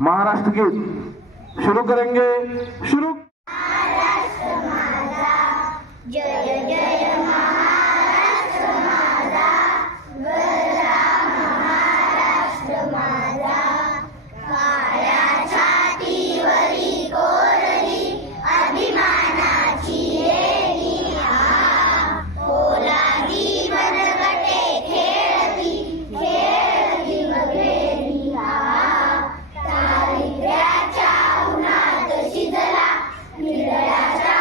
महाराष्ट्र गीत शुरू करेंगे। शुरू। जय जय महाराष्ट्र माझा, गरजा महाराष्ट्र माझा, काळ्या छातीवरी कोरली अभिमानाची रेणी हा, पोलादी मनगटे खेळती खेळती मगेरी हा, दारिद्र्याच्या उन्हात शिजला हिरड्याच्या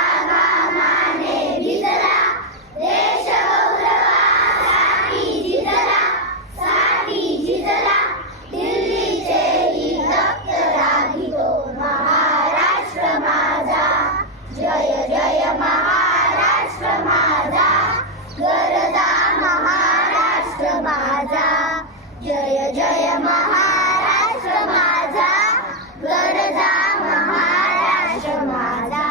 जय जय महाराष्ट्र माझा, गरजा महाराष्ट्र माझा।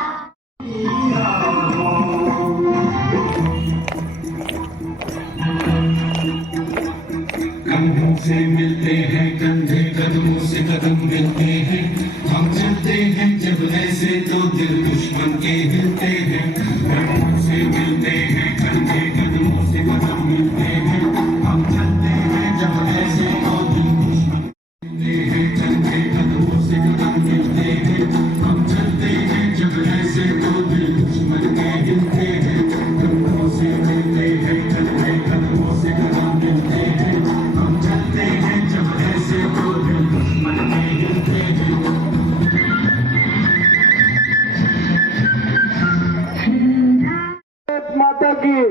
कंधों से मिलते हैं कंधे, कदमों से कदम मिलते हैं, हम चलते हैं जब ऐसे तो दिल दुश्मन के हिलते हैं। कंधों से मिलते हैं कंधे, कदमों से कदम मिलते हैं, हम चलते हैं जब ऐसे तो दिल दुश्मन के हैं। कंधे कदमों से कदम मिलते हैं, हम चलते हैं जब ऐसे तो दिल दुश्मन के हिलते हैं। कंधों से मिलते हैं कंधे, कदमों से कदम मिलते हैं, हम चलते हैं जब ऐसे तो दिल दुश्मन के हिलते हैं। माता की,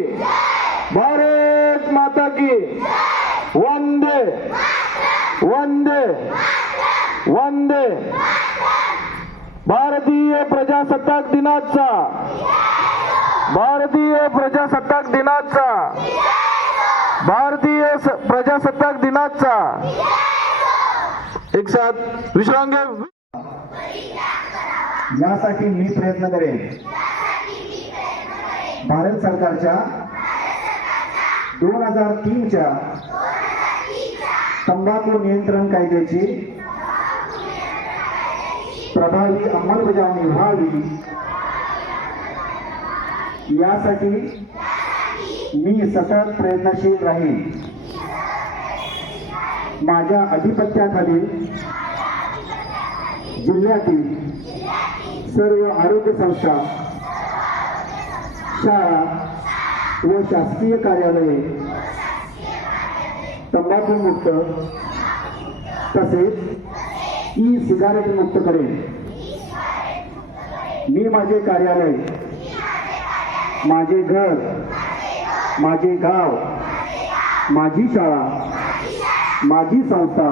भारत माता की, वंदे वंदे वंदे। भारतीय प्रजासत्ताक दिनाचा, भारतीय प्रजासत्ताक दिनाचा, भारतीय प्रजासत्ताक दिनाचा एक साथ विश्रांगे। यासाठी मी प्रयत्न करेन। भारत सरकारच्या 2003च्या तंबाखू नियंत्रण कायद्याची प्रभावी अंमलबजावणी व्हावी, यासाठी मी सतत प्रयत्नशील राहीन। माझ्या अधिपत्याखालील जिल्ह्यातील सर्व आरोग्य संस्था, शाळा व शासकीय कार्यालये तंबाखू मुक्त तसेच ई सिगारेट मुक्त करेन। मी माझे कार्यालय, माझे घर, माझे गाव, माझी शाळा, माझी संस्था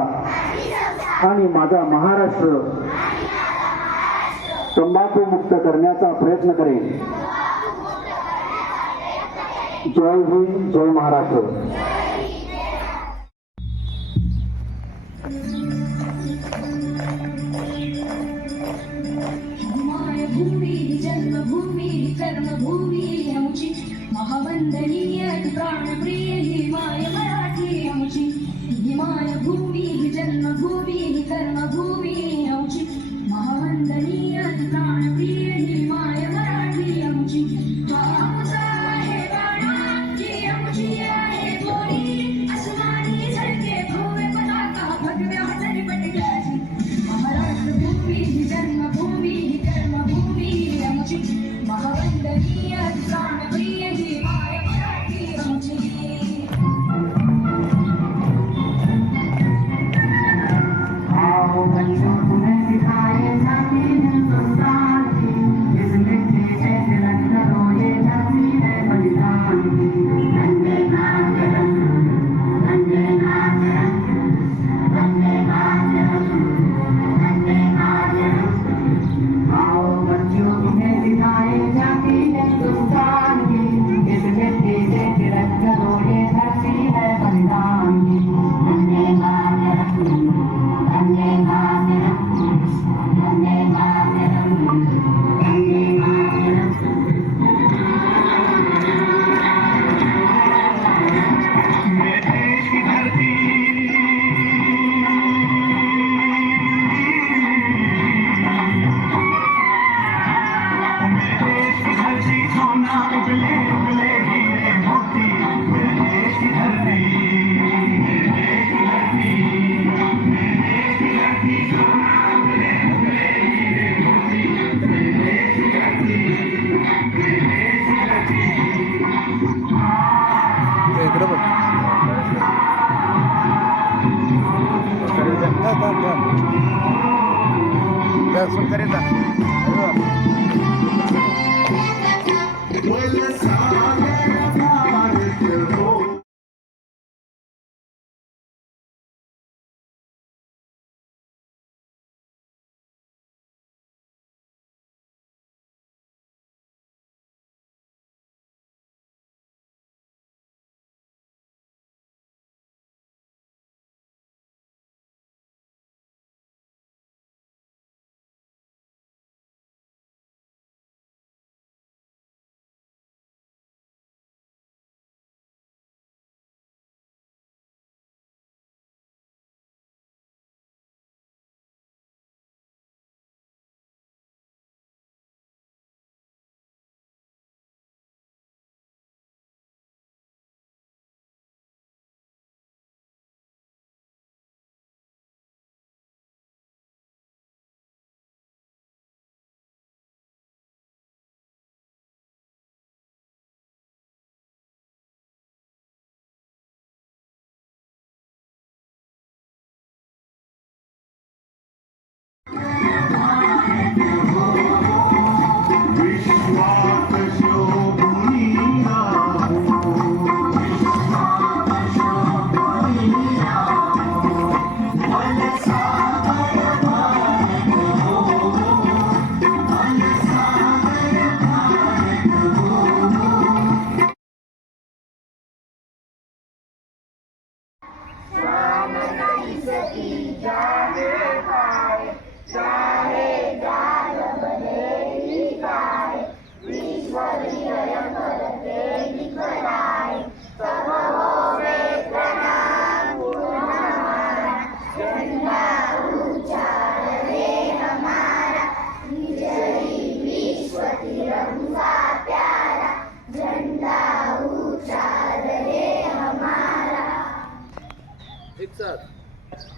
आणि माझा महाराष्ट्र तंबाखू मुक्त करण्याचा प्रयत्न करेन। जय हिंद, जय महाराष्ट्र। मायभूमी जन्मभूमी कर्मभूमी आमची, महावंदनीय प्राणप्रिय ही माय मराठी आमची। ही मायभूमी जन्मभूमी कर्मभूमी आमची, महावंदनीय प्राणप्रिय ही माय मराठी आमची। आमचा आहे प्राण जी आमची आहे गोरी, आसमानी झळके भव्य पताका भगव्या झरपटल्याची। महाराष्ट्र भूमी जन्मभूमी कर्मभूमी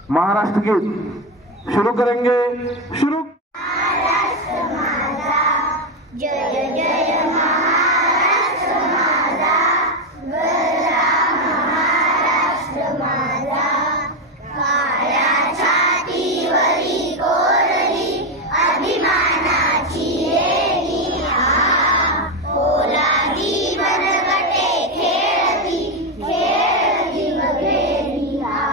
महाराष्ट्र गीत शुरू करेंगे। शुरू। जय जय महाराष्ट्र माझा, गरजा महाराष्ट्र माझा, काळ्या छातीवरी कोरली अभिमानाची रेणी हा, पोलादी मनगटे खेळती खेळती मगेरी हा,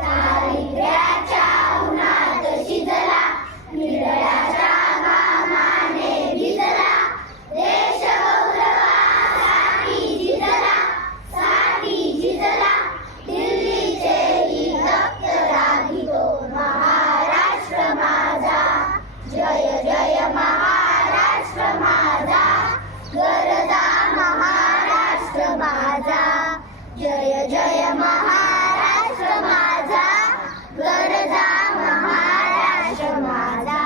दारिद्र्याच्या उन्हात शिजला हिरड्याच्या घामाने भिजला, देश गौरवासाठी झिजला, दिल्लीचेही रक्त रागितो महाराष्ट्र माझा, जय जय महाराष्ट्र माझा, गरजा महाराष्ट्र माझा, जय जय महाराष्ट्र माझा, गरजा महाराष्ट्र माझा।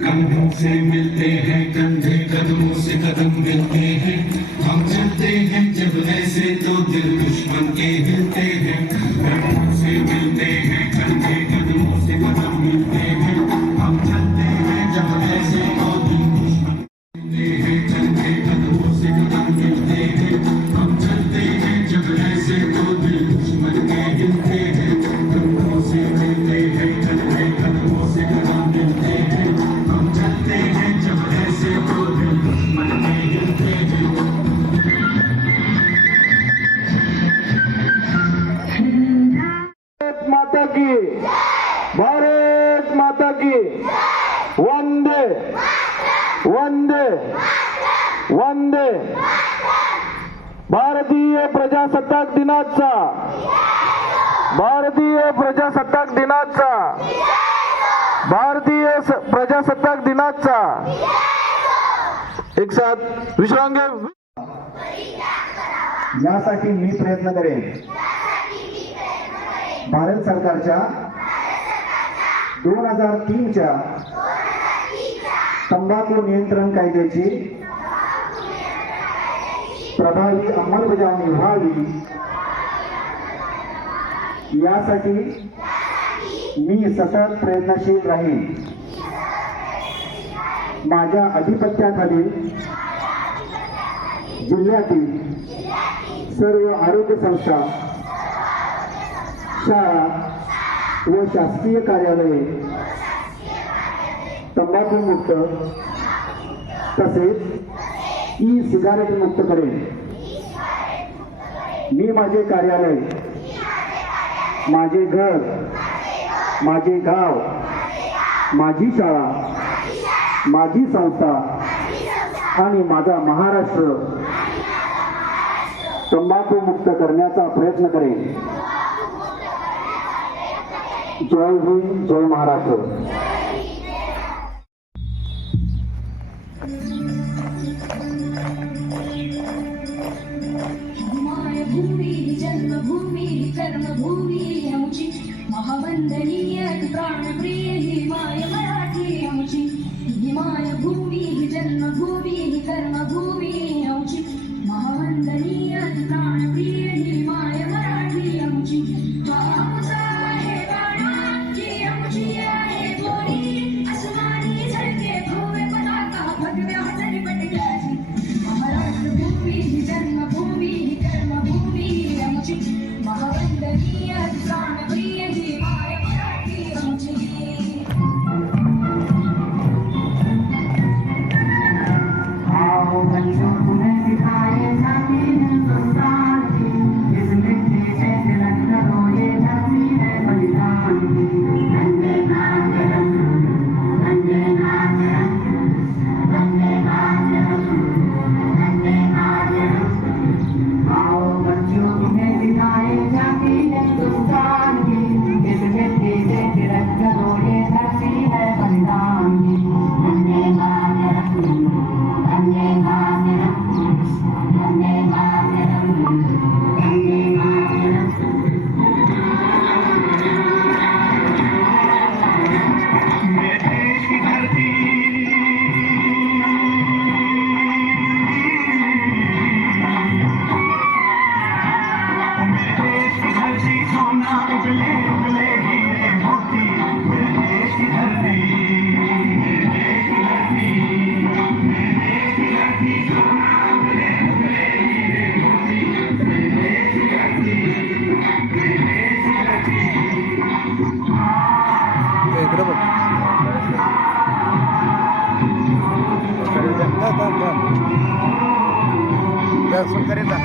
कंधों से मिलते हैं कंधे, कदमों से कदम मिलते हैं, हम चलते हैं जब ऐसे तो दिल दुश्मन के हिलते हैं। कंधों से मिलते हैं कंधे, कदमों से कदम मिलते हैं, हम चलते हैं जब ऐसे तो दिल दुश्मन के हिलते हैं। कंधे कदमों से कदम मिलते हैं, हम चलते हैं जब ऐसे तो दिल दुश्मन के हिलते हैं। कंधों से मिलते हैं कंधे, कदमों से कदम मिलते हैं, हम चलते हैं जब ऐसे तो दिल दुश्मन के हिलते हैं। भारत माता की, भारत माता की, वंदे वंदे वंदे। भारतीय प्रजासत्ताक दिनाचा, भारतीय प्रजासत्ताक दिनाचा, भारतीय प्रजासत्ताक दिनाचा एक साथ विश्रांगे। यासाठी मी प्रयत्न करेन। भारत सरकारच्या 2003च्या तंबाखू नियंत्रण कायद्याची प्रभावी अंमलबजावणी व्हावी, यासाठी मी सतत प्रयत्नशील राहीन। माझ्या अधिपत्याखाली जिल्ह्यातील सर्व आरोग्य संस्था, शाळा व शासकीय कार्यालये तंबाखूमुक्त तसेच ई सिगारेट मुक्त करेन. मी माझे कार्यालय, माझे घर, माझे गाव, माझी शाळा, माझी संस्था आणि माझा महाराष्ट्र तंबाखू मुक्त करण्याचा प्रयत्न करेन. जय हिंद, जय महाराष्ट्र. मायभूमी जन्मभूमी कर्मभूमी आमची, महावंदनीय प्राणप्रिय ही माय मराठी आमची. ही मायभूमी जन्मभूमी कर्मभूमी आमची, महावंदनीय प्राणप्रिय ही माय मराठी आमची. हा आमचा आहे बाणा, ही आमची आहे बोली, अस्मानी झळके भव्य पताका भगव्या तलपटकाची. महाराष्ट्र भूमी जन्मभूमी कर्मभूमी आमची, महावंदनीय प्राणप्रिय ही माय मराठी आमची. आओ बच्चों तुम्हें सिखाए जाती हिंदुस्तान की, इस मिट्टी से तिलक करो ये धरती है बलिदान की. वंदे मातरम, वंदे मातरम, वंदे मातरम, वंदे मातरम. आओ बच्चों तुम्हें सिखाए जाती हिंदुस्तान की, इस मिट्टी से तिलक करो ये धरती है बलिदान की. वंदे मातरम, वंदे मातरम, वंदे मातरम, वंदे मातरम. मेरे देश की धरती सोना उगले उगले हीरे मोती. मेरे देश की धरती, मेरे देश की धरती, मेरे देश की धरती सोना उगले उगले हीरे मोती. मेरे देश की धरती, मेरे देश की धरती. दर्शन करीता